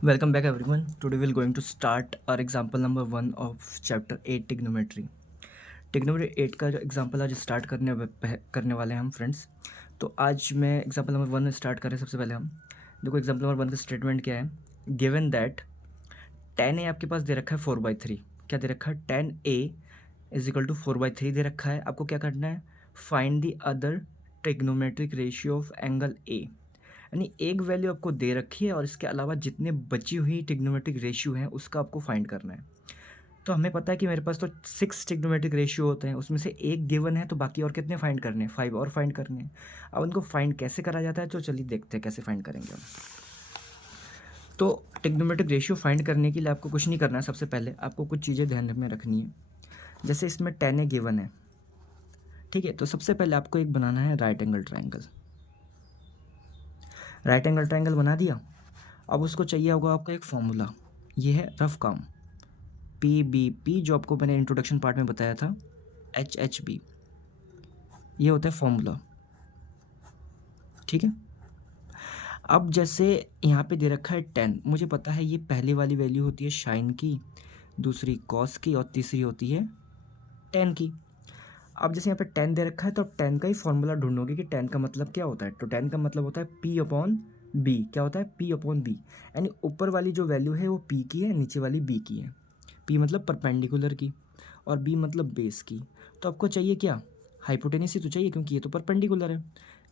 Welcome back everyone. Today we're going to start our example number 1 of chapter 8 trigonometry. Trigonometry 8 का जो example आज start करने वाले हैं हम फ्रेंड्स. तो आज मैं एग्जाम्पल नंबर 1 स्टार्ट करें. सबसे पहले हम देखो एग्जाम्पल नंबर 1 का स्टेटमेंट क्या है. गिवन दैट tan a आपके पास दे रखा है 4/3. क्या दे रखा है? tan a is equal to 4/3 दे रखा है. आपको क्या करना है? Find the other trigonometric ratio of angle A. यानी एक वैल्यू आपको दे रखी है और इसके अलावा जितने बची हुई ट्रिग्नोमेट्रिक रेशियो हैं उसका आपको फाइंड करना है. तो हमें पता है कि मेरे पास तो 6 ट्रिग्नोमेट्रिक रेशियो होते हैं, उसमें से एक गिवन है, तो बाकी और कितने फाइंड करने हैं? 5 और फाइंड करने हैं. अब उनको फाइंड कैसे करा जाता है तो चलिए देखते हैं कैसे फाइंड करेंगे हम. तो ट्रिग्नोमेट्रिक रेशियो फाइंड करने के लिए आपको कुछ नहीं करना है. सबसे पहले आपको कुछ चीज़ें ध्यान में रखनी है. जैसे इसमें tan a गिवन है, ठीक है. तो सबसे पहले आपको एक बनाना है right angle triangle. Right angle triangle बना दिया. अब उसको चाहिए होगा आपका एक फॉर्मूला. ये है रफ काम, PBP, जो आपको मैंने इंट्रोडक्शन पार्ट में बताया था, HHB, ये होता है फॉर्मूला. ठीक है. अब जैसे यहाँ पे दे रखा है 10, मुझे पता है ये पहली वाली वैल्यू होती है साइन की, दूसरी कॉस की और तीसरी होती है tan की. अब जैसे यहाँ पे 10 दे रखा है तो 10 का ही फॉर्मूला ढूंढोगे कि 10 का मतलब क्या होता है. तो 10 का मतलब होता है P/B. क्या होता है? P/B. यानी ऊपर वाली जो वैल्यू है वो P की है, नीचे वाली B की है. P मतलब परपेंडिकुलर की और B मतलब बेस की. तो आपको चाहिए क्या? हाइपोटेनस ही तो चाहिए, क्योंकि ये तो परपेंडिकुलर है,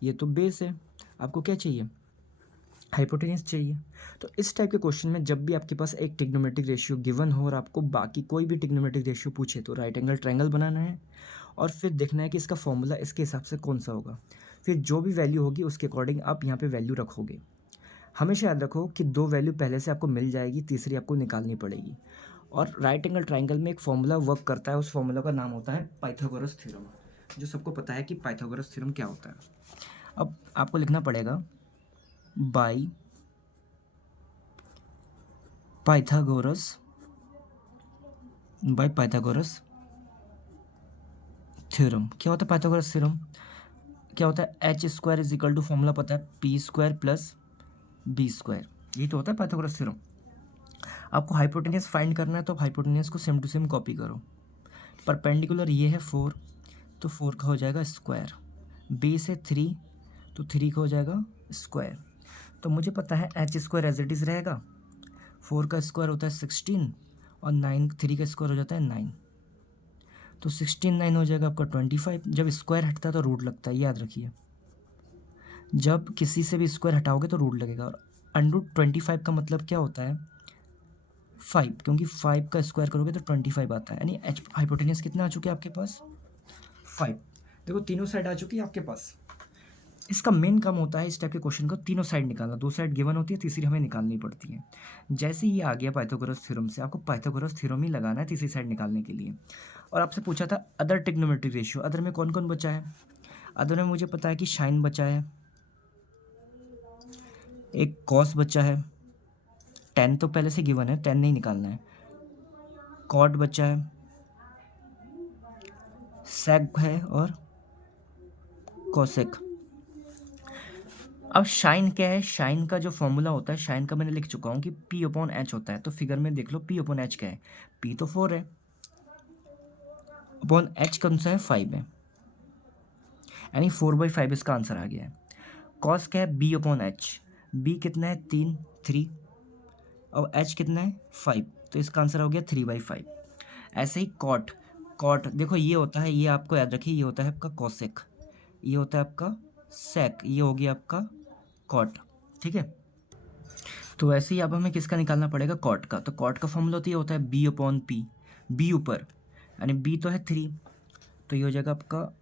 ये तो बेस है. आपको क्या चाहिए? हाइपोटेनस चाहिए. तो इस टाइप के क्वेश्चन में जब भी आपके पास एक ट्रिग्नोमेट्रिक रेशियो गिवन हो और आपको बाकी कोई भी ट्रिग्नोमेट्रिक रेशियो पूछे तो राइट एंगल ट्रायंगल बनाना है और फिर देखना है कि इसका फॉर्मूला इसके हिसाब से कौन सा होगा. फिर जो भी वैल्यू होगी उसके अकॉर्डिंग आप यहाँ पे वैल्यू रखोगे. हमेशा याद रखो कि दो वैल्यू पहले से आपको मिल जाएगी, तीसरी आपको निकालनी पड़ेगी. और राइट एंगल ट्रायंगल में एक फॉर्मूला वर्क करता है, उस फॉर्मूला का नाम होता है पाइथागोरस थ्योरम, जो सबको पता है कि पाइथागोरस थ्योरम क्या होता है. अब आपको लिखना पड़ेगा बाई पाइथागोरस थ्योरम. क्या होता है पाइथागोरस थ्योरम? क्या होता है? h² is equal to formula पता है p² प्लस b². यही तो होता है पाइथागोरस थ्योरम. आपको हाइपोटेनस फाइंड करना है तो हाइपोटेनस को सेम टू सेम कॉपी करो. परपेंडिकुलर ये है 4, तो 4 का हो जाएगा स्क्वायर. बेस है 3, तो 3 का हो जाएगा स्क्वायर. तो मुझे पता है h² एज इट इज़ रहेगा. 4 का स्क्वायर होता है 16 और 9, 3 का स्क्वायर हो जाता है 9. तो 16 9 हो जाएगा आपका 25. जब स्क्वायर हटता है तो रूट लगता है, याद रखिए. जब किसी से भी स्क्वायर हटाओगे तो रूट लगेगा. और √25 का मतलब क्या होता है? 5, क्योंकि 5 का स्क्वायर करोगे तो 25 आता है. यानी एच हाइपोटेनस कितना आ चुके हैं आपके पास? 5. देखो तीनों साइड आ चुकी है आपके पास. इसका मेन काम होता है इस टाइप के क्वेश्चन को तीनों साइड निकालना. दो साइड गिवन होती है, तीसरी हमें निकालनी पड़ती है. जैसे ये आ गया पाइथागोरस थ्योरम से, आपको पाइथागोरस थ्योरम ही लगाना है तीसरी साइड निकालने के लिए. और आपसे पूछा था अदर ट्रिग्नोमेट्रिक रेशियो. अदर में कौन कौन बचा है? अदर में मुझे पता है कि साइन बचा है, एक कॉस बचा है, tan तो पहले से गिवन है, tan नहीं निकालना है. कॉट बचा है, सेक है और कोसेक. अब शाइन क्या है? शाइन का जो फॉर्मूला होता है, शाइन का मैंने लिख चुका हूँ कि P/H होता है. तो फिगर में देख लो P/H क्या है. P तो 4 है, अपॉन H कौन सा है? 5 है. यानी 4/5 इसका आंसर आ गया है. कॉस क्या है? B/H. B कितना है? 3 और H कितना है? 5. तो इसका आंसर हो गया 3/5. ऐसे ही कॉट. कॉट देखो ये होता है, ये आपको याद रखिए, ये होता है आपका कोसेक, ये होता है आपका सेक, ये हो गया आपका कॉट. ठीक है. तो वैसे ही अब हमें किसका निकालना पड़ेगा? कॉट का. तो कॉट का फॉर्मूला तो ये होता है B/P. B ऊपर, यानी B तो है 3, तो ये हो जाएगा आपका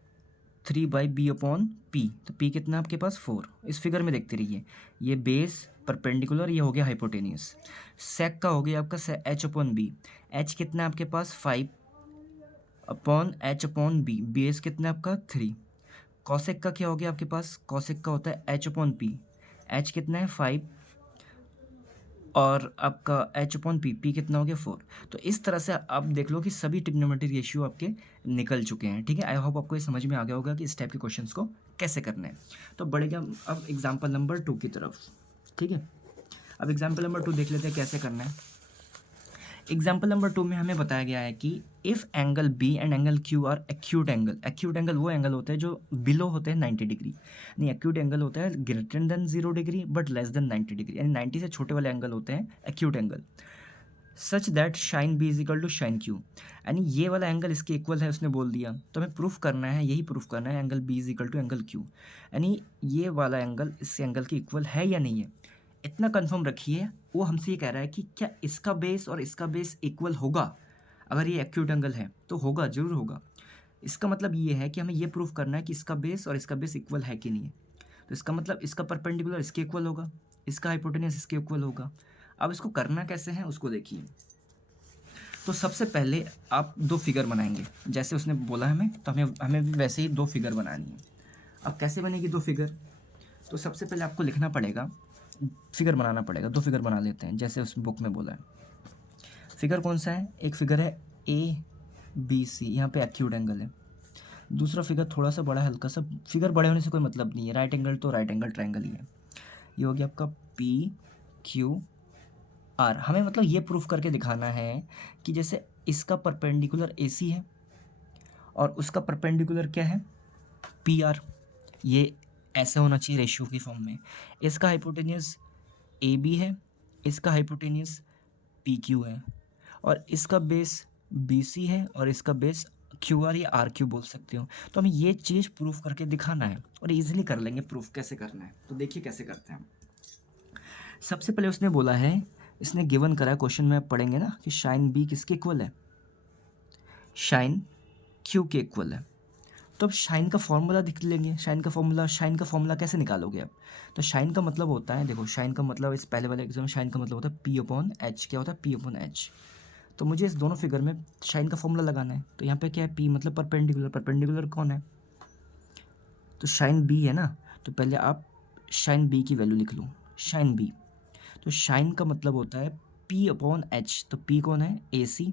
3/B/P. तो P कितना है आपके पास? 4. इस फिगर में देखते रहिए, ये बेस परपेंडिकुलर, ये हो गया हाइपोटेनियस. सेक का हो गया आपका H/B. H कितना है आपके पास? 5/H/B. बेस कितना है आपका? 3. कॉसेक का क्या हो गया आपके पास? कॉसेक का होता है H/P. H कितना है? 5 और आपका H/P कितना हो गया? 4. तो इस तरह से आप देख लो कि सभी ट्रिग्नोमेट्रिक रेशियो आपके निकल चुके हैं. ठीक है. आई होप आपको ये समझ में आ गया होगा कि इस टाइप के क्वेश्चंस को कैसे करना है. तो बढ़ेगा अब एग्जाम्पल नंबर 2 की तरफ. ठीक है. अब एग्जाम्पल नंबर 2 देख लेते हैं कैसे करना है। एग्जाम्पल नंबर 2 में हमें बताया गया है कि if angle B and angle Q are acute angle. Acute angle वो एंगल होते हैं जो बिलो होते हैं 90 डिग्री, यानी एक्यूट एंगल होता है greater than 0 degree but less than 90 degree, यानी 90 से छोटे वाले एंगल होते हैं acute angle. Such that sine B is equal to sine Q, यानी ये वाला एंगल इसके इक्वल है, उसने बोल दिया, तो हमें प्रूफ करना है, यही प्रूफ करना है angle B is equal to angle Q, यानी ये वाला एंगल इस एंगल के इक्वल है या नहीं है। इतना कंफर्म रखिए, वो हमसे ये कह रहा है कि क्या इसका बेस और इसका बेस इक्वल होगा। अगर ये एक्यूट एंगल है तो होगा, जरूर होगा। इसका मतलब ये है कि हमें ये प्रूफ करना है कि इसका बेस और इसका बेस इक्वल है कि नहीं है। तो इसका मतलब इसका परपेंडिकुलर इसके इक्वल होगा, इसका हाइपोटेन्यूस इसके इक्वल होगा। अब इसको करना कैसे है उसको देखिए। तो सबसे पहले आप दो फिगर बनाएंगे, जैसे उसने बोला हमें, तो हमें भी वैसे ही दो फिगर बनानी है। अब कैसे बनेगी दो फिगर, तो सबसे पहले आपको लिखना पड़ेगा, फिगर बनाना पड़ेगा। दो फिगर बना लेते हैं जैसे उस बुक में बोला है। फिगर कौन सा है, एक फिगर है ए बी सी, यहाँ पे एक्यूट एंगल है। दूसरा फिगर थोड़ा सा बड़ा है, हल्का सा। फिगर बड़े होने से कोई मतलब नहीं है, राइट एंगल तो राइट एंगल ट्रायंगल ही है। ये हो गया आपका पी क्यू आर। हमें मतलब ये प्रूफ करके दिखाना है कि जैसे इसका परपेंडिकुलर ए सी है और उसका परपेंडिकुलर क्या है पी आर, ये ऐसे होना चाहिए रेशियो की फॉर्म में। इसका हाइपोटेन्यूस ए बी है, इसका हाइपोटेन्यूस पी क्यू है, और इसका बेस बी सी है और इसका बेस क्यू आर या आर क्यू बोल सकते हो। तो हमें ये चीज़ प्रूफ करके दिखाना है और इजीली कर लेंगे प्रूफ कैसे करना है। तो देखिए कैसे करते हैं हम। सबसे पहले उसने बोला है, इसने गिवन करा है क्वेश्चन में, पढ़ेंगे ना कि शाइन बी किसके इक्वल है, शाइन क्यू के इक्वल है। तो अब शाइन का फॉर्मूला देख लेंगे। शाइन का फॉर्मूला कैसे निकालोगे आप। तो शाइन का मतलब होता है, देखो शाइन का मतलब इस पहले वाले एग्जाम में शाइन का मतलब होता है पी अपॉन एच। क्या होता है, पी अपॉन एच। तो मुझे इस दोनों फिगर में शाइन का फॉर्मूला लगाना है। तो यहाँ पे क्या है, पी मतलब परपेंडिकुलर। परपेंडिकुलर कौन है, तो शाइन बी है ना। तो पहले आप शाइन बी की वैल्यू लिख लो, शाइन बी। तो शाइन का मतलब होता है पी अपॉन एच। तो पी कौन है, ए सी,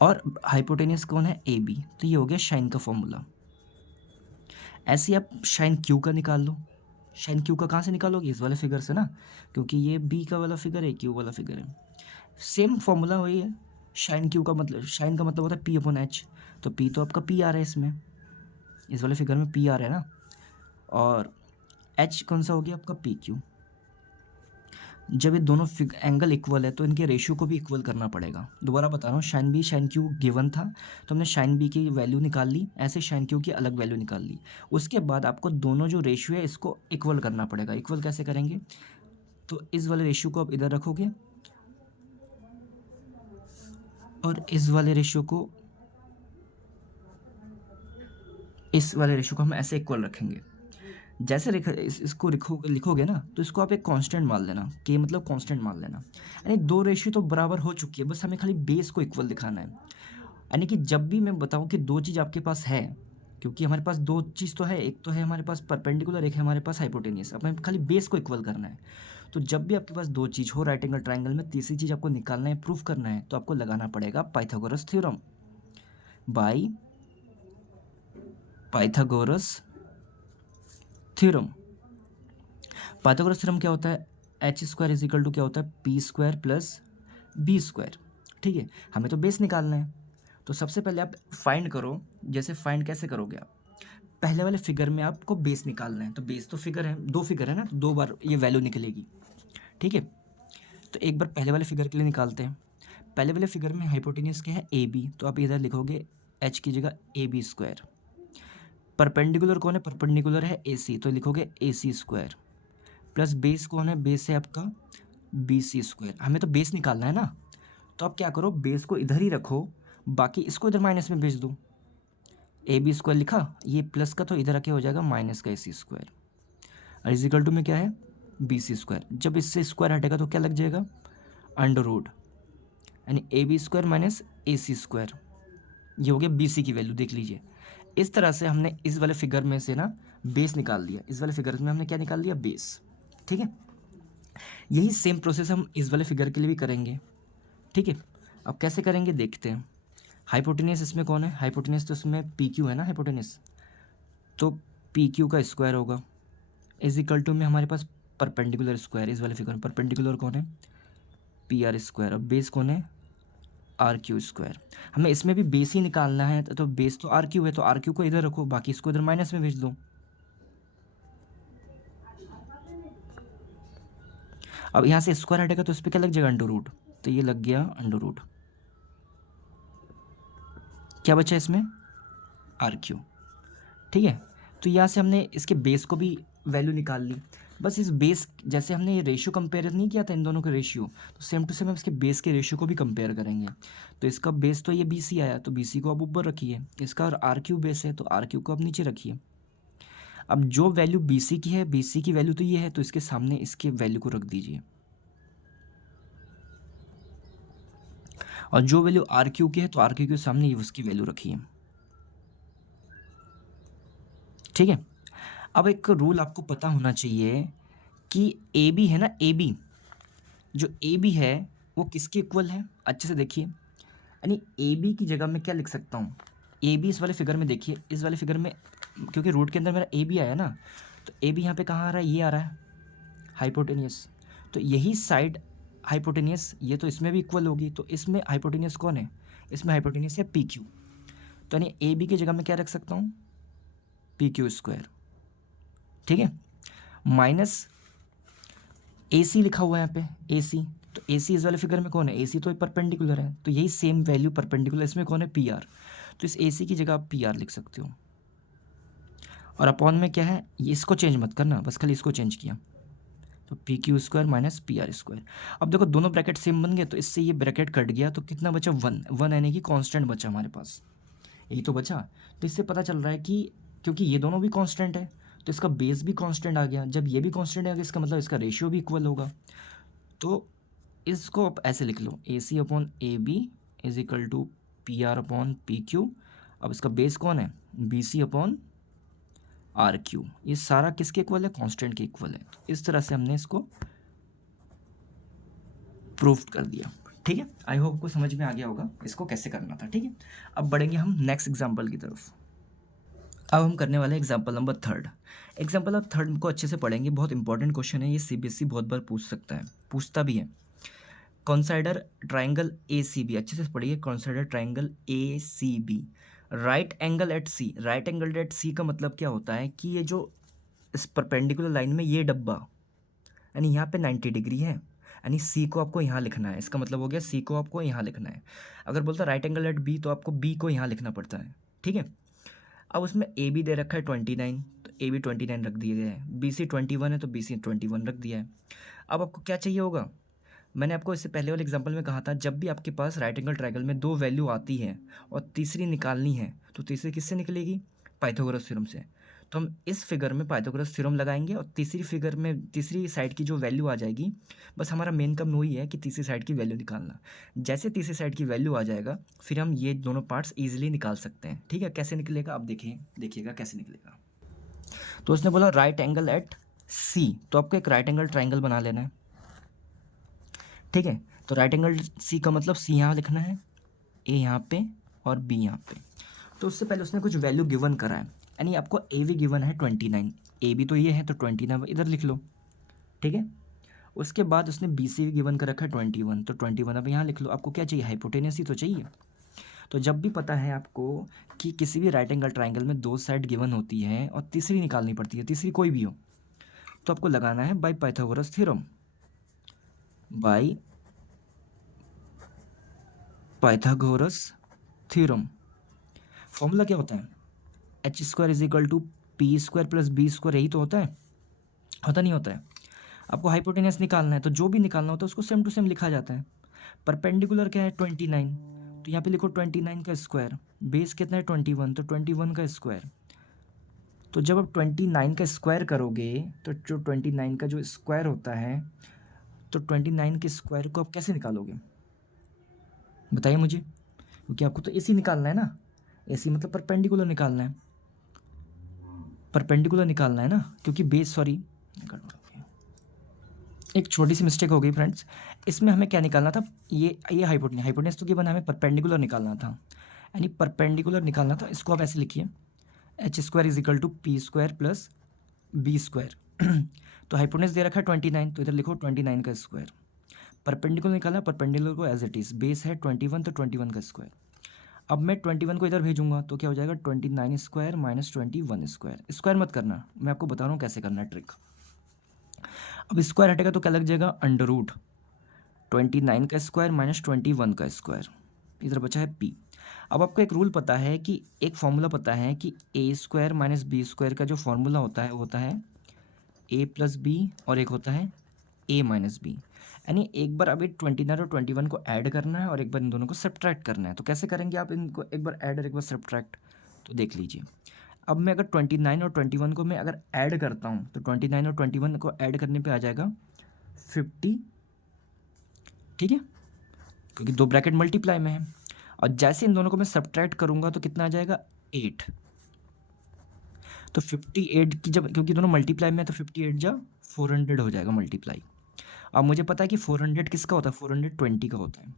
और हाइपोटेन्यूस कौन है, ए बी। तो ये हो गया शाइन का फॉर्मूला। ऐसे ही आप शाइन क्यू का निकाल लो। शाइन क्यू का कहाँ से निकालोगे, इस वाले फिगर से ना, क्योंकि ये बी का वाला फिगर है, क्यू वाला फिगर है। सेम फॉर्मूला वही है। शाइन क्यू का मतलब, शाइन का मतलब होता है पी अपॉन एच। तो पी तो आपका पी आ रहा है इसमें, इस वाले फिगर में पी आ रहा है ना, और एच कौन सा हो गया आपका पी क्यू। जब ये दोनों एंगल इक्वल है तो इनके रेशियो को भी इक्वल करना पड़ेगा। दोबारा बता रहा हूँ, sine B sine Q given था, तो हमने शाइन बी की वैल्यू निकाल ली, ऐसे शाइन क्यू की अलग वैल्यू निकाल ली। उसके बाद आपको दोनों जो रेशियो है इसको इक्वल करना पड़ेगा। इक्वल कैसे करेंगे, तो इस वाले रेशियो को आप इधर रखोगे और इस वाले रेशियो को, इस वाले रेशियो को हम ऐसे इक्वल रखेंगे। जैसे इसको लिखोगे ना, तो इसको आप एक कांस्टेंट मान लेना, के मतलब कांस्टेंट मान लेना। यानी दो रेशियो तो बराबर हो चुकी है, बस हमें खाली बेस को इक्वल दिखाना है। यानी कि जब भी मैं बताऊं कि दो चीज़ आपके पास है, क्योंकि हमारे पास दो चीज़ तो है, एक तो है हमारे पास परपेंडिकुलर, एक है हमारे पास हाइपोटेनियस। अब हमें खाली बेस को इक्वल करना है। तो जब भी आपके पास दो चीज़ हो राइट एंगल ट्राइंगल में, तीसरी चीज़ आपको निकालना है, प्रूफ करना है, तो आपको लगाना पड़ेगा Pythagoras theorem. By Pythagoras theorem. Pythagoras theorem क्या होता है, H square is equal to क्या होता है, P square plus B square. ठीक है, हमें तो बेस निकालना है। तो सबसे पहले आप फाइंड करो। जैसे फाइंड कैसे करोगे आप, पहले वाले फिगर में आपको बेस निकालना है। तो बेस तो फिगर है, दो फिगर है ना, तो दो बार ये वैल्यू निकलेगी। ठीक है, तो एक बार पहले वाले फिगर के लिए निकालते हैं। पहले वाले फिगर में हाइपोटेन्यूस क्या है, ए बी। तो आप इधर लिखोगे एच की जगह ए बी स्क्वायर। परपेंडिकुलर कौन है, परपेंडिकुलर है ए सी, तो लिखोगे ए सी स्क्वायर। प्लस बेस कौन है, बेस है आपका बी सी स्क्वायर। हमें तो बेस निकालना है ना, तो आप क्या करो, बेस को इधर ही रखो, बाकी इसको इधर माइनस में भेज दो। ए बी स्क्वायर लिखा, ये प्लस का तो इधर आके हो जाएगा माइनस का ए सी स्क्वायर, और इज इक्वल टू में क्या है, बी सी स्क्वायर। जब इससे स्क्वायर हटेगा तो क्या लग जाएगा, अंडर रूट, यानी A B square minus A C square. ये हो गया बी सी की वैल्यू, देख लीजिए। इस तरह से हमने इस वाले फिगर में से ना बेस निकाल दिया। इस वाले फिगर में हमने क्या निकाल दिया, बेस। ठीक है, यही सेम प्रोसेस हम इस वाले फिगर के लिए भी करेंगे। ठीक है, अब कैसे करेंगे देखते हैं। हाइपोटेनियस इसमें कौन है, हाइपोटेनियस तो इसमें पी क्यू है ना, हाइपोटेनियस। तो पी क्यू का स्क्वायर होगा इज इक्वल टू में हमारे पास परपेंडिकुलर स्क्वायर, इस वाले फिगर में परपेंडिकुलर कौन है, पी आर स्क्वायर, अब बेस कौन है, आर क्यू स्क्वायर। हमें इसमें भी बेस ही निकालना है, तो बेस तो आर क्यू है, तो आर क्यू को इधर रखो, बाकी इसको इधर माइनस में भेज दो। अब यहाँ से स्क्वायर हटेगा तो इस पर क्या लग जाएगा, अंडर रूट, तो ये लग गया अंडर रूट, क्या बचा इसमें, आर क्यू। ठीक है, तो यहाँ से हमने इसके बेस को भी वैल्यू निकाल ली। बस इस बेस, जैसे हमने ये रेशियो कंपेयर नहीं किया था इन दोनों के रेशियो, तो सेम टू सेम हम इसके बेस के रेशियो को भी कंपेयर करेंगे। तो इसका बेस तो ये बी सी आया, तो बी सी को आप ऊपर रखिए, इसका आर क्यू बेस है तो आर क्यू को आप नीचे रखिए। अब जो वैल्यू बी सी की है, बी सी की वैल्यू तो ये है, तो इसके सामने इसके वैल्यू को रख दीजिए, और जो वैल्यू आर क्यू की है तो आर क्यू के सामने ये उसकी वैल्यू रखिए। ठीक है, अब एक रूल आपको पता होना चाहिए कि ए बी है ना, ए बी, जो ए बी है वो किसके इक्वल है, अच्छे से देखिए। यानी ए बी की जगह मैं क्या लिख सकता हूँ, ए बी इस वाले फिगर में देखिए, इस वाले फिगर में क्योंकि रूट के अंदर मेरा ए बी आया ना, तो ए बी यहाँ पे कहाँ आ रहा है, ये आ रहा है हाइपोटेनियस, तो यही साइड हाइपोटेनियस, ये तो इसमें भी इक्वल होगी, तो इसमें हाइपोटेनियस कौन है, इसमें हाइपोटेनियस है पी क्यू। तो यानी ए बी की जगह मैं क्या रख सकता हूँ, पी क्यू स्क्वायर। ठीक है, माइनस ए सी लिखा हुआ है यहाँ पे, ए सी, तो ए सी इस वाले फिगर में कौन है, ए सी तो परपेंडिकुलर है, तो यही सेम वैल्यू परपेंडिकुलर इसमें कौन है, पी आर, तो इस ए सी की जगह आप पी आर लिख सकते हो। और अपॉन में क्या है, ये इसको चेंज मत करना, बस खाली इसको चेंज किया, तो P Q square minus P R square. अब देखो दोनों ब्रैकेट सेम बन गए, तो इससे ये ब्रैकेट कट गया, तो कितना बचा, वन, वन यानी कि कांस्टेंट बचा हमारे पास, यही तो बचा। तो इससे पता चल रहा है कि क्योंकि ये दोनों भी कांस्टेंट है, तो इसका बेस भी कांस्टेंट आ गया, जब ये भी कांस्टेंट आ गया इसका मतलब इसका रेशियो भी इक्वल होगा। तो इसको आप ऐसे लिख लो, A C upon A B is equal to P R upon P Q. अब इसका बेस कौन है, B C upon R Q, ये सारा किसके इक्वल है, कांस्टेंट के इक्वल है। तो इस तरह से हमने इसको प्रूव कर दिया। ठीक है, आई होप को समझ में आ गया होगा इसको कैसे करना था। ठीक है, अब बढ़ेंगे हम नेक्स्ट एग्जाम्पल की तरफ। अब हम करने वाले example number third. Example number third को अच्छे से पढ़ेंगे, बहुत इंपॉर्टेंट क्वेश्चन है, ये सीबीएसई बहुत बार पूछ सकता है, पूछता भी है। Consider triangle A C B, अच्छे से पढ़िए, consider triangle A C B, right angle at C. Right angle at C का मतलब क्या होता है कि ये जो इस परपेंडिकुलर लाइन में ये डब्बा, यानी यहाँ पे 90 डिग्री है, यानी सी को आपको यहाँ लिखना है, इसका मतलब हो गया सी को आपको यहाँ लिखना है। अगर बोलता राइट एंगल एट बी, तो आपको बी को यहाँ लिखना पड़ता है। ठीक है, अब उसमें ए बी दे रखा है 29, तो ए बी 29 रख दिया गया है, बी सी 21 है तो बी सी 21 रख दिया है। अब आपको क्या चाहिए होगा, मैंने आपको इससे पहले वाले एग्जांपल में कहा था, जब भी आपके पास राइट एंगल ट्रायंगल में दो वैल्यू आती है और तीसरी निकालनी है, तो तीसरी किससे निकलेगी, पाइथागोरस थ्योरम से। तो हम इस फिगर में पाइथागोरस थ्योरम लगाएंगे, और तीसरी फिगर में तीसरी साइड की जो वैल्यू आ जाएगी, बस हमारा मेन काम वही है कि तीसरी साइड की वैल्यू निकालना। जैसे तीसरी साइड की वैल्यू आ जाएगा, फिर हम ये दोनों पार्ट्स ईजिली निकाल सकते हैं। ठीक है, कैसे निकलेगा आप देखिएगा कैसे निकलेगा। तो उसने बोला राइट एंगल एट सी, तो आपको एक राइट एंगल ट्राइंगल बना लेना है। ठीक है, तो राइट एंगल सी का मतलब सी यहाँ लिखना है, ए यहाँ पे और बी यहाँ पे। तो उससे पहले उसने कुछ वैल्यू गिवन करा है, यानी आपको ए भी गिवन है 29, ए भी तो ये है, तो 29 इधर लिख लो। ठीक है, उसके बाद उसने बी सी भी गिवन कर रखा है 21, तो 21 अब यहाँ लिख लो। आपको क्या चाहिए, हाइपोटेनस ही तो चाहिए। तो जब भी पता है आपको कि किसी भी राइट एंगल ट्राइंगल में दो साइड गिवन होती है और तीसरी निकालनी पड़ती है, तीसरी कोई भी हो, तो आपको लगाना है by Pythagoras theorem, by Pythagoras theorem. Formula क्या होता है, H square is equal to P square plus B square, यही तो होता है, होता नहीं होता है। आपको हाइपोटेनस निकालना है, तो जो भी निकालना होता है उसको सेम टू सेम लिखा जाता है। परपेंडिकुलर क्या है 29, तो यहाँ पे लिखो 29 का स्क्वायर, बेस कितना है 21, तो 21 का स्क्वायर। तो जब आप 29 का स्क्वायर करोगे, तो जो 29 का जो स्क्वायर होता है, तो 29 के स्क्वायर को आप कैसे निकालोगे, बताइए मुझे, क्योंकि आपको तो ए सी निकालना है ना, ए सी मतलब परपेंडिकुलर निकालना है, परपेंडिकुलर निकालना है ना, क्योंकि बेस, सॉरी एक छोटी सी मिस्टेक हो गई फ्रेंड्स, इसमें हमें क्या निकालना था, ये हाइपोटेनस तो गिवन है, हमें परपेंडिकुलर निकालना था, यानी परपेंडिकुलर निकालना था। इसको आप ऐसे लिखिए, H square is equal to P square plus B square, तो हाइपोटेनस दे रखा है 29, तो इधर लिखो 29 का स्क्वायर। परपेंडिकुलर निकाला, परपेंडिकुलर को एज इट इज, बेस है 21 तो 21 का स्क्वायर। अब मैं 21 को इधर भेजूंगा तो क्या हो जाएगा 29 स्क्वायर माइनस 21 स्क्वायर। स्क्वायर मत करना, मैं आपको बता रहा हूँ कैसे करना है ट्रिक। अब स्क्वायर हटेगा तो क्या लग जाएगा अंडर रूट 29 का स्क्वायर माइनस 21 का स्क्वायर, इधर बचा है पी। अब आपको एक रूल पता है कि एक फॉर्मूला पता है कि ए स्क्वायर माइनस बी स्क्वायर का जो फॉर्मूला होता है वो होता है ए प्लस बी और एक होता है ए माइनस बी। यानी एक बार अभी 29 और 21 को ऐड करना है और एक बार इन दोनों को सब्ट्रैक्ट करना है। तो कैसे करेंगे आप इनको, एक बार ऐड और एक बार सब्ट्रैक्ट, तो देख लीजिए। अब मैं अगर 29 और 21 को मैं अगर ऐड करता हूँ तो 29 और 21 को ऐड करने पे आ जाएगा 50, ठीक है, क्योंकि दो ब्रैकेट मल्टीप्लाई में है। और जैसे इन दोनों को मैं सब्ट्रैक्ट करूंगा तो कितना आ जाएगा 8। तो 58 की जब, क्योंकि दोनों मल्टीप्लाई में है तो 58 जा 400 हो जाएगा मल्टीप्लाई। अब मुझे पता है कि 400 किसका होता है, 420 का होता है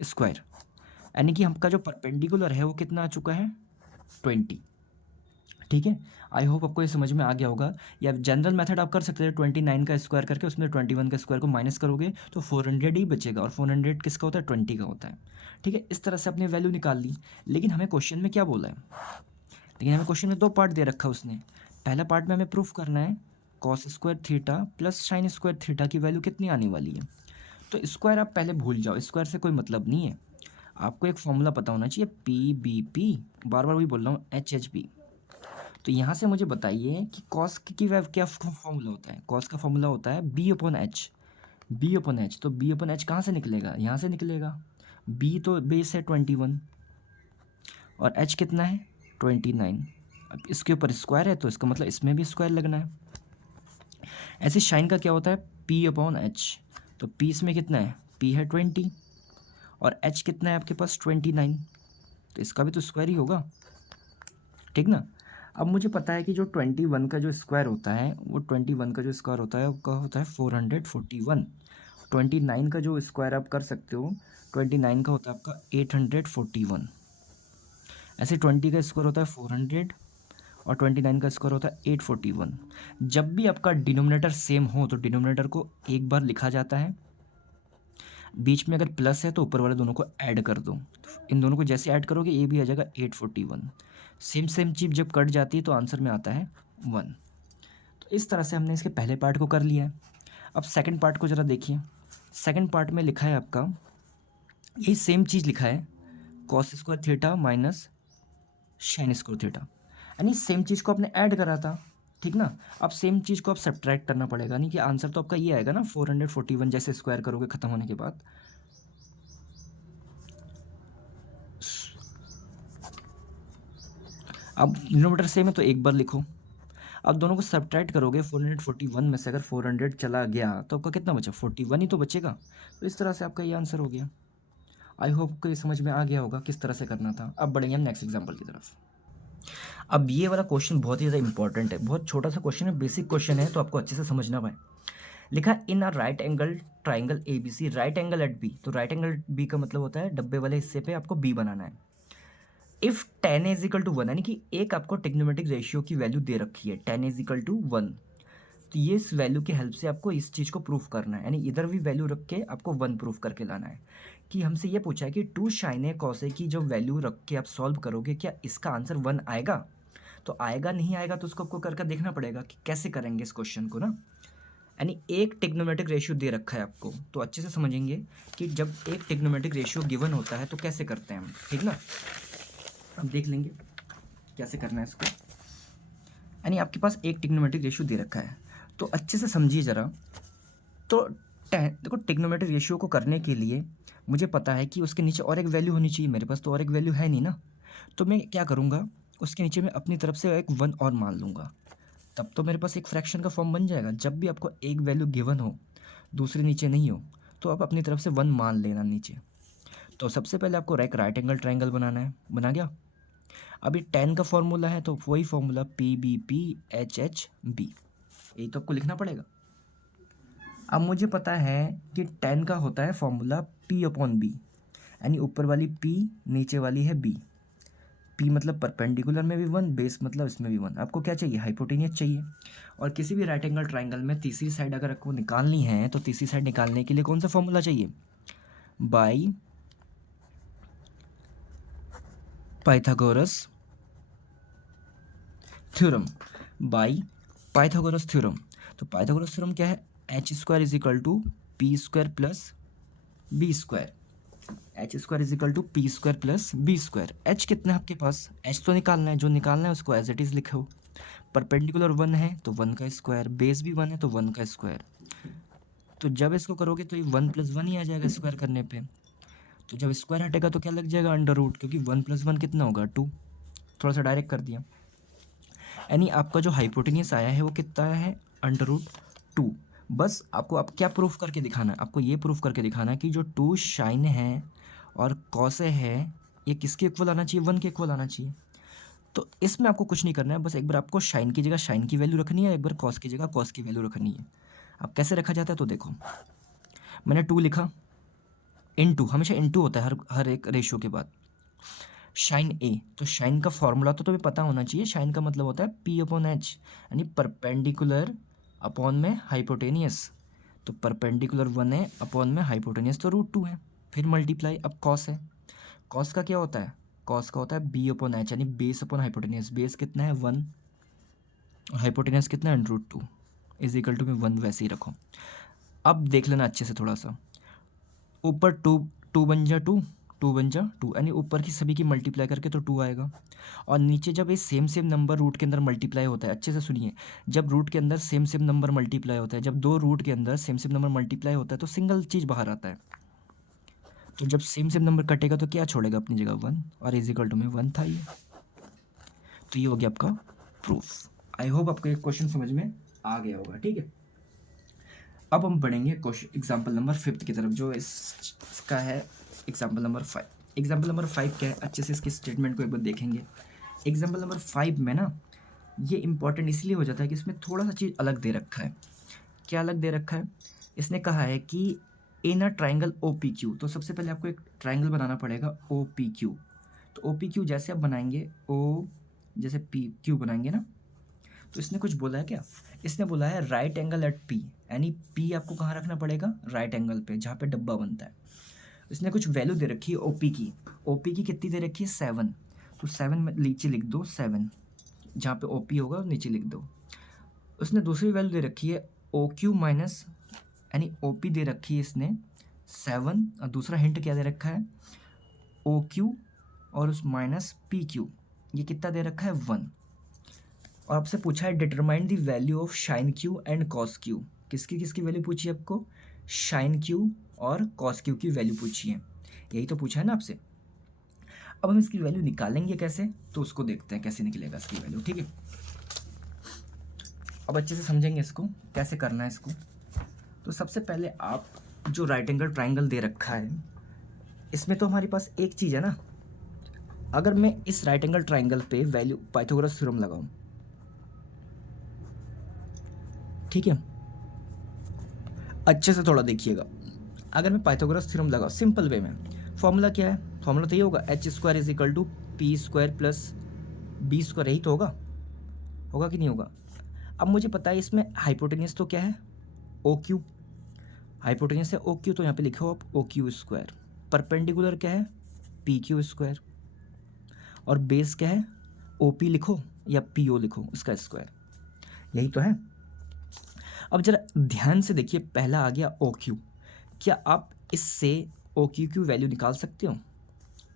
स्क्वायर। यानी कि हमका जो परपेंडिकुलर है वो कितना आ चुका है 20, ठीक है। आई होप आपको ये समझ में आ गया होगा। या जनरल मेथड आप कर सकते हैं 29 का स्क्वायर करके उसमें 21 का स्क्वायर को माइनस करोगे तो 400 ही बचेगा, और 400 किसका होता है 20 का होता है, ठीक है। इस तरह से अपनी वैल्यू निकाल ली। लेकिन हमें क्वेश्चन में क्या बोला है, लेकिन हमें क्वेश्चन में दो पार्ट दे रखा है उसने। पहला पार्ट में हमें प्रूफ करना है cos square theta plus sine square theta की वैल्यू कितनी आने वाली है। तो स्क्वायर आप पहले भूल जाओ, स्क्वायर से कोई मतलब नहीं है। आपको एक फॉर्मूला पता होना चाहिए पी बी पी, बार बार वही बोल रहा हूँ एच एच बी। तो यहाँ से मुझे बताइए कि कॉस की क्या फॉर्मूला होता है। कॉस का फॉर्मूला होता है B upon H, B upon H. तो बी अपॉन एच कहाँ से निकलेगा, यहाँ से निकलेगा। बी तो बेस है 21 और एच कितना है 29। अब इसके ऊपर स्क्वायर है तो इसका मतलब इसमें भी स्क्वायर लगना है। ऐसे शाइन का क्या होता है पी अपॉन एच, तो पी इसमें कितना है, पी है 20 और एच कितना है आपके पास 29, तो इसका भी तो स्क्वायर ही होगा, ठीक ना। अब मुझे पता है कि जो 21 का जो स्क्वायर होता है वो 21 का जो स्क्वायर होता है वो होता है 441। 29 का जो स्क्वायर आप कर सकते हो 29 का होता है आपका 841। ऐसे 20 का स्क्वायर होता है 400 और 29 का स्क्वायर होता है 841। जब भी आपका डिनोमिनेटर सेम हो तो डिनोमिनेटर को एक बार लिखा जाता है, बीच में अगर प्लस है तो ऊपर वाले दोनों को ऐड कर दो। इन दोनों को जैसे ऐड करोगे ये भी आ जाएगा 841। सेम सेम चीज जब कट जाती है तो आंसर में आता है 1। तो इस तरह से हमने इसके पहले पार्ट को कर लिया है। अब सेकंड पार्ट को ज़रा देखिए। सेकंड पार्ट में लिखा है आपका यही सेम चीज़ लिखा है cos square theta minus sine square theta, यानी सेम चीज़ को आपने ऐड करा था, ठीक ना। अब सेम चीज़ को आप सब्ट्रैक्ट करना पड़ेगा, नहीं कि आंसर तो आपका ये आएगा ना 441 जैसे स्क्वायर करोगे खत्म होने के बाद। अब डिनोमिनेटर सेम है तो एक बार लिखो। अब दोनों को सब्ट्रैक्ट करोगे 441 में से अगर 400 चला गया तो आपका कितना बचा 41 ही तो बचेगा। तो इस तरह से आपका ये आंसर हो गया। आई होप को ये समझ में आ गया होगा किस तरह से करना था। अब बढ़ेंगे हम नेक्स्ट एग्जाम्पल की तरफ। अब ये वाला क्वेश्चन बहुत ही ज़्यादा इंपॉर्टेंट है, बहुत छोटा सा क्वेश्चन है, बेसिक क्वेश्चन है, तो आपको अच्छे से समझना पाए। लिखा in a right angle triangle A B C, right angle at B. तो राइट एंगल बी का मतलब होता है डब्बे वाले हिस्से पे आपको बी बनाना है। इफ 10 इज इक्वल टू 1, यानी कि एक आपको टेक्नोमेट्रिक रेशियो की वैल्यू दे रखी है 10 इज इक्वल टू 1। तो ये इस वैल्यू की हेल्प से आपको इस चीज़ को प्रूफ करना है, यानी इधर भी वैल्यू रख के आपको 1 प्रूफ करके लाना है। कि हमसे ये पूछा है कि 2 साइन कॉसे की जो वैल्यू रख के आप सॉल्व करोगे क्या इसका आंसर 1 आएगा। तो आएगा नहीं आएगा तो उसको आपको करके देखना पड़ेगा कि कैसे करेंगे इस क्वेश्चन को ना। यानी एक टेक्नोमेट्रिक रेशियो दे रखा है आपको, तो अच्छे से समझेंगे कि जब एक टेक्नोमेट्रिक रेशियो गिवन होता है तो कैसे करते हैं हम, ठीक ना। अब देख लेंगे कैसे करना है इसको। यानी आपके पास एक टिग्नोमेट्रिक रेशियो दे रखा है तो अच्छे से समझिए ज़रा। तो देखो टिग्नोमेट्रिक रेशियो को करने के लिए मुझे पता है कि उसके नीचे और एक वैल्यू होनी चाहिए, मेरे पास तो और एक वैल्यू है नहीं ना। तो मैं क्या करूँगा उसके नीचे मैं अपनी तरफ से एक 1 और मान लूँगा, तब तो मेरे पास एक फ्रैक्शन का फॉर्म बन जाएगा। जब भी आपको एक वैल्यू गिवन हो दूसरे नीचे नहीं हो तो आप अपनी तरफ से 1 मान लेना नीचे। तो सबसे पहले आपको एक राइट एंगल ट्राइंगल बनाना है, बना गया। अभी 10 का फॉर्मूला है तो वही formula P B P H H B, यही तो आपको लिखना पड़ेगा। अब मुझे पता है कि 10 का होता है फॉर्मूला पी अपॉन बी, यानी ऊपर वाली पी नीचे वाली है बी। पी मतलब परपेंडिकुलर में भी 1, बेस मतलब इसमें भी 1। आपको क्या चाहिए, हाइपोटेनियस चाहिए। और किसी भी राइट एंगल ट्राइंगल में तीसरी साइड अगर आपको निकालनी है तो तीसरी साइड निकालने के लिए कौन सा फॉर्मूला चाहिए, by Pythagoras theorem, by Pythagoras theorem. तो पाइथागोरस थ्योरम क्या है, H square is equal to P square plus B square, H square is equal to P square plus B square. H कितना है आपके पास, एच तो निकालना है, जो निकालना है उसको एज इट इज लिखो। परपेंडिकुलर 1 है तो 1 का स्क्वायर, बेस भी 1 है तो 1 का स्क्वायर। तो जब इसको करोगे तो ये 1 + 1 ही आ जाएगा स्क्वायर करने पे। तो जब स्क्वायर हटेगा तो क्या लग जाएगा, अंडर रूट, क्योंकि 1 + 1 कितना होगा, 2। थोड़ा सा डायरेक्ट कर दिया। यानी आपका जो हाइपोटेनियस आया है वो कितना आया है, अंडर रूट 2। बस आपको अब क्या प्रूफ करके दिखाना है, आपको ये प्रूफ करके दिखाना है कि जो 2 साइन है और कॉस है ये किसके इक्वल आना चाहिए, 1 के इक्वल आना चाहिए। तो इसमें आपको कुछ नहीं करना है, बस एक बार आपको साइन की जगह साइन की वैल्यू रखनी है, एक बार कॉस की जगह कॉस की वैल्यू रखनी है। अब कैसे रखा जाता है तो देखो, मैंने 2 लिखा, इन टू, हमेशा इन टू होता है हर एक रेशियो के बाद। शाइन ए, तो शाइन का फॉर्मूला तो तुम्हें पता होना चाहिए, शाइन का मतलब होता है पी अपॉन एच, यानी परपेंडिकुलर अपॉन में हाइपोटेनियस। तो परपेंडिकुलर 1 है अपॉन में हाइपोटेनियस तो √2 है, फिर मल्टीप्लाई। अब कॉस है, कॉस का क्या होता है, कॉस का होता है बी अपॉन एच, यानी बेस अपॉन हाइपोटेनियस। बेस कितना है 1 और हाइपोटेनियस कितना है √2, इज इक्वल टू में 1 वैसे ही रखो। अब देख लेना अच्छे से थोड़ा सा, ऊपर 2 2 बन जा 2, 2 बन जा 2, यानी ऊपर की सभी की मल्टीप्लाई करके तो 2 आएगा। और नीचे जब ये सेम सेम नंबर रूट के अंदर मल्टीप्लाई होता है, अच्छे से सुनिए, जब रूट के अंदर सेम सेम नंबर मल्टीप्लाई होता है, जब दो रूट के अंदर सेम सेम नंबर मल्टीप्लाई होता है तो सिंगल चीज़ बाहर आता है। तो जब सेम सेम नंबर कटेगा तो क्या छोड़ेगा अपनी जगह 1, और इज इक्वल टू में 1 था ये। तो ये हो गया आपका प्रूफ। आई होप आपको एक क्वेश्चन समझ में आ गया होगा, ठीक है। अब हम बढ़ेंगे क्वेश्चन एग्जाम्पल नंबर 5 की तरफ, जो इसका है एग्जाम्पल नंबर 5। एग्जाम्पल नंबर 5 क्या है, अच्छे से इसके स्टेटमेंट को एक बार देखेंगे। एग्जाम्पल नंबर 5 में ना ये इंपॉर्टेंट इसलिए हो जाता है कि इसमें थोड़ा सा चीज़ अलग दे रखा है। क्या अलग दे रखा है, इसने कहा है कि in a triangle O P Q. तो सबसे पहले आपको एक ट्राइंगल बनाना पड़ेगा ओ पी क्यू। तो ओ पी क्यू जैसे आप बनाएंगे, ओ जैसे पी क्यू बनाएंगे ना, तो इसने कुछ बोला है क्या, इसने बोला है राइट एंगल एट पी, यानी पी आपको कहाँ रखना पड़ेगा, राइट एंगल पे जहाँ पे डब्बा बनता है। इसने कुछ वैल्यू दे रखी है ओपी की, ओपी की कितनी दे रखी है 7। तो 7 में नीचे लिख दो 7, जहाँ पे ओपी होगा नीचे लिख दो। उसने दूसरी वैल्यू दे रखी है ओ क्यू माइनस, यानी ओपी दे रखी है इसने 7, और दूसरा हिंट क्या दे रखा है ओ क्यू और उस माइनस पी क्यू, ये कितना दे रखा है 1। और आपसे पूछा है determine the value of shine Q and cos Q. किसकी किसकी वैल्यू पूछी है आपको, शाइन क्यू और कॉस क्यू की वैल्यू पूछी है, यही तो पूछा है ना आपसे। अब हम इसकी वैल्यू निकालेंगे कैसे, तो उसको देखते हैं कैसे निकलेगा इसकी वैल्यू, ठीक है। अब अच्छे से समझेंगे इसको कैसे करना है इसको। तो सबसे पहले आप जो राइट एंगल ट्राइंगल दे रखा है, इसमें तो हमारे पास एक चीज़ है ना, अगर मैं इस राइट एंगल ट्राइंगल पे वैल्यू पाइथागोरस थ्योरम लगाऊं, ठीक है, अच्छे से थोड़ा देखिएगा। अगर मैं पाइथागोरस थ्योरम लगाऊं सिंपल वे में, फॉर्मूला क्या है, फॉर्मूला तो ये होगा H square is equal to P square plus B square, यही तो होगा, होगा कि नहीं होगा। अब मुझे पता है इसमें हाइपोटेनियस तो क्या है ओ क्यू, हाइपोटेनियस है ओ क्यू, तो यहाँ पे लिखो आप ओ क्यू स्क्वायर। परपेंडिकुलर क्या है पी क्यू स्क्वायर, और बेस क्या है ओ पी लिखो या पी ओ लिखो, उसका स्क्वायर, यही तो है। अब जरा ध्यान से देखिए, पहला आ गया ओ क्यू, क्या आप इससे ओ क्यू की वैल्यू निकाल सकते हो,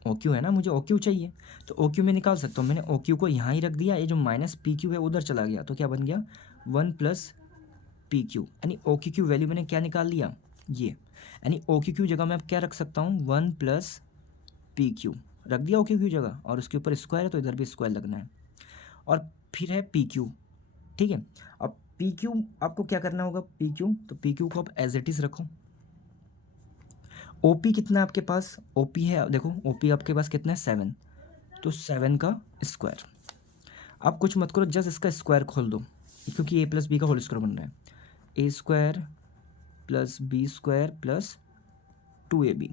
ओ क्यू है ना, मुझे ओ क्यू चाहिए, तो ओ क्यू में निकाल सकता हूँ। मैंने ओ क्यू को यहाँ ही रख दिया, ये जो माइनस पी क्यू है उधर चला गया, तो क्या बन गया 1 प्लस पी क्यू, यानी ओ क्यू की वैल्यू मैंने क्या निकाल लिया ये, यानी ओ क्यू की जगह मैं अब क्या रख सकता हूँ 1 प्लस पी क्यू रख दिया ओ क्यू की जगह, और उसके ऊपर स्क्वायर है तो इधर भी स्क्वायर लगना है, और फिर है पी क्यू, ठीक है। अब पी क्यू आपको क्या करना होगा, पी क्यू, तो पी क्यू को आप एज इट इज रखो। ओपी कितना है आपके पास, ओपी है देखो, ओपी आपके पास कितना है 7, तो 7 का स्क्वायर। आप कुछ मत करो, जस्ट इसका स्क्वायर खोल दो, क्योंकि ए प्लस बी का होल स्क्वायर बन रहा है, A square plus B square plus 2ab,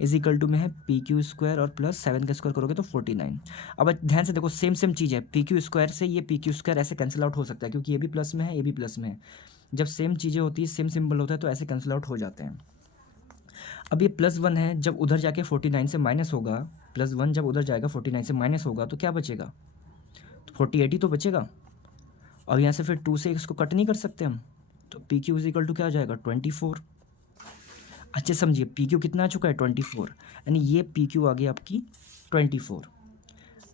is equal to में है पी क्यू स्क्वायर और प्लस 7 का स्क्वायर करोगे तो 49। अब ध्यान से देखो सेम सेम चीज़ है, पी क्यू स्क्वायर से ये पी क्यू स्क्वायर ऐसे कैंसिल आउट हो सकता है क्योंकि ये भी प्लस में है ये भी प्लस में है। जब सेम चीज़ें होती है सेम सिंबल होता है तो ऐसे कैंसिल आउट हो जाते हैं। अब ये +1 है, जब उधर जाके 49 से माइनस होगा, +1 जब उधर जाएगा 49 से माइनस होगा तो क्या बचेगा, तो 48 ही तो बचेगा। और यहाँ से फिर 2 से इसको कट नहीं कर सकते हम, तो P Q is equal to क्या आ जाएगा 24। अच्छे समझिए पी क्यू कितना आ चुका है 24, यानी ये पी क्यू आ गई आपकी 24।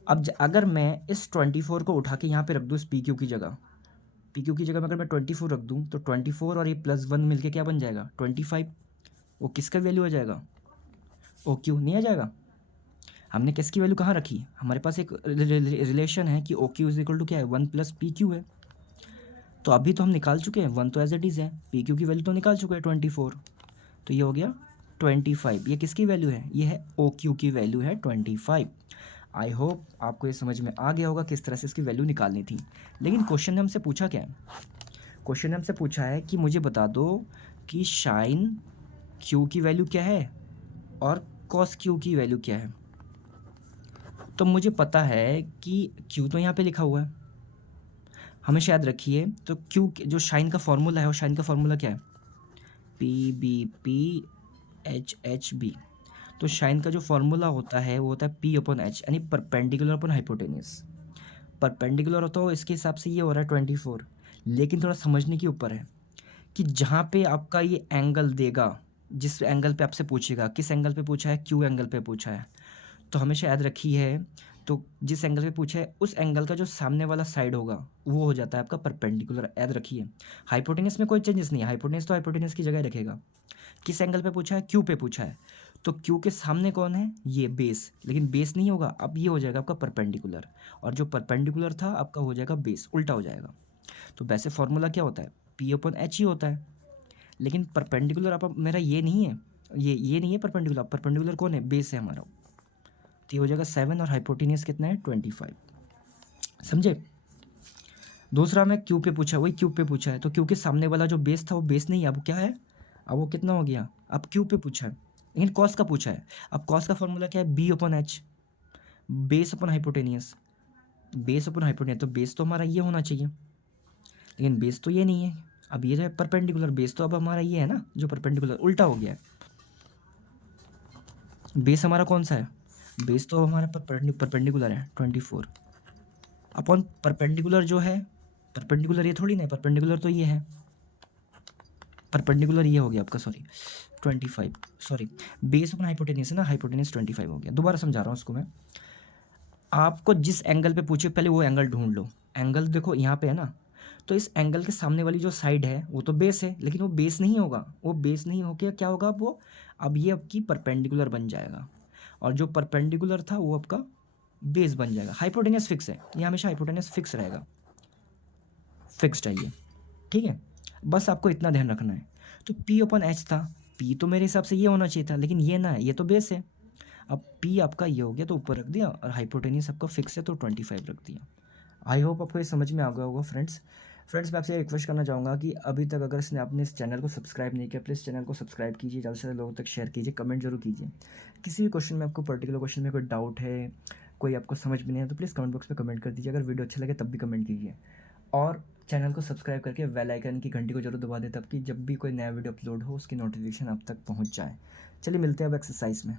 अब अगर मैं इस 24 को उठा के यहाँ पे रख दूँ इस पी क्यू की जगह, पी क्यू की जगह में अगर मैं 24 रख दूँ तो 24 और ये +1 मिलके क्या बन जाएगा 25। वो किसका वैल्यू आ जाएगा, ओ क्यू नहीं आ जाएगा। हमने किसकी वैल्यू कहाँ रखी, हमारे पास एक रिलेशन है कि O Q is equal to क्या है 1 + पी क्यू है। तो अभी तो हम निकाल चुके हैं 1 तो एज इट इज़ है, पी क्यू की वैल्यू तो निकाल चुके हैं 24, तो ये हो गया 25। ये किसकी वैल्यू है, ये है ओ क्यू की वैल्यू है 25। आई होप आपको ये समझ में आ गया होगा किस तरह से इसकी वैल्यू निकालनी थी। लेकिन क्वेश्चन ने हमसे पूछा क्या है, क्वेश्चन ने हमसे पूछा है कि मुझे बता दो कि साइन क्यू की वैल्यू क्या है और कॉस क्यू की वैल्यू क्या है। तो मुझे पता है कि क्यू तो यहाँ पे लिखा हुआ है, हमेशा याद रखिए। तो क्यू जो साइन का फॉर्मूला है, और साइन का फॉर्मूला क्या है P B P H H B. तो साइन का जो फॉर्मूला होता है वो होता है पी अपॉन एच, यानी परपेंडिकुलर अपॉन हाइपोटेन्यूस। परपेंडिकुलर होता हो इसके हिसाब से ये हो रहा है 24। लेकिन थोड़ा समझने के ऊपर है कि जहाँ पे आपका ये एंगल देगा, जिस एंगल पे आपसे पूछेगा, किस एंगल पे पूछा है, क्यू एंगल पे पूछा है, तो हमेशा याद रखी है। तो जिस एंगल पे पूछा है उस एंगल का जो सामने वाला साइड होगा वो हो जाता है आपका परपेंडिकुलर, याद रखिए। हाइपोटेनस में कोई चेंजेस नहीं है, हाइपोटेनस तो हाइपोटेनस की जगह रखेगा। किस एंगल पे पूछा है, क्यू पे पूछा है, तो क्यू के सामने कौन है, ये बेस, लेकिन बेस नहीं होगा, अब ये हो जाएगा आपका परपेंडिकुलर, और जो परपेंडिकुलर था आपका हो जाएगा बेस, उल्टा हो जाएगा। तो वैसे फॉर्मूला क्या होता है पी अपॉन एच ही होता है, लेकिन परपेंडिकुलर आप मेरा ये नहीं है, ये नहीं है परपेंडिकुलर, परपेंडिकुलर कौन है, बेस है हमारा। तो ये हो जाएगा 7 और हाइपोटेनियस कितना है 25। समझे। दूसरा में क्यू पे पूछा, वही क्यू पे पूछा है, तो क्यू के सामने वाला जो बेस था वो बेस नहीं है, अब क्या है, अब वो कितना हो गया, अब क्यू पे पूछा है। लेकिन कॉस का पूछा है, अब कॉस का फॉर्मूला क्या है B upon H, base upon hypotenuse, base upon hypotenuse, तो बेस तो हमारा ये होना चाहिए, लेकिन बेस तो ये नहीं है। अब ये जो है परपेंडिकुलर, बेस तो अब हमारा ये है ना, जो परपेंडिकुलर उल्टा हो गया है। बेस हमारा कौन सा है, बेस तो हमारा परपेंडिकुलर है 24 अपॉन परपेंडिकुलर जो है, परपेंडिकुलर ये थोड़ी ना है, परपेंडिकुलर तो ये है, परपेंडिकुलर ये हो गया आपका, sorry 25, sorry base upon hypotenuse है ना, हाइपोटेनियस 25 हो गया। दोबारा समझा रहा हूँ उसको मैं, आपको जिस एंगल पे पूछे पहले वो एंगल ढूंढ लो। एंगल देखो यहाँ पे है ना, तो इस एंगल के सामने वाली जो साइड है वो तो बेस है, लेकिन वो बेस नहीं होगा, वो बेस नहीं होके क्या होगा, वो अब ये आपकी परपेंडिकुलर बन जाएगा, और जो परपेंडिकुलर था वो आपका बेस बन जाएगा। हाइपोटेनियस फिक्स है, ये हमेशा हाइपोटेनियस फिक्स रहेगा, फिक्स्ड है ये, ठीक है। बस आपको इतना ध्यान रखना है। तो पी अपन एच था, पी तो मेरे हिसाब से ये होना चाहिए था, लेकिन ये ना है, ये तो बेस है। अब पी आपका ये हो गया तो ऊपर रख दिया, और हाइपोटेनियस आपका फिक्स है तो 25 रख दिया। आई होप आपको ये समझ में आ गया होगा फ्रेंड्स। मैं आपसे रिक्वेस्ट करना चाहूँगा कि अभी तक अगर इसने आपने इस चैनल को सब्सक्राइब नहीं किया, प्लीज़ चैनल को सब्सक्राइब कीजिए, ज़्यादा से ज़्यादा लोगों तक शेयर कीजिए, कमेंट जरूर कीजिए। किसी भी क्वेश्चन में आपको, पर्टिकुलर क्वेश्चन में कोई डाउट है, कोई आपको समझ में नहीं है, तो प्लीज़ कमेंट बॉक्स में कमेंट कर दीजिए। अगर वीडियो अच्छा लगे तब भी कमेंट कीजिए, और चैनल को सब्सक्राइब करके बेल आइकन की घंटी को जरूर दबा दें, तब कि जब भी कोई नया वीडियो अपलोड हो उसकी नोटिफिकेशन आप तक पहुँच जाए। चलिए मिलते हैं अब एक्सरसाइज में।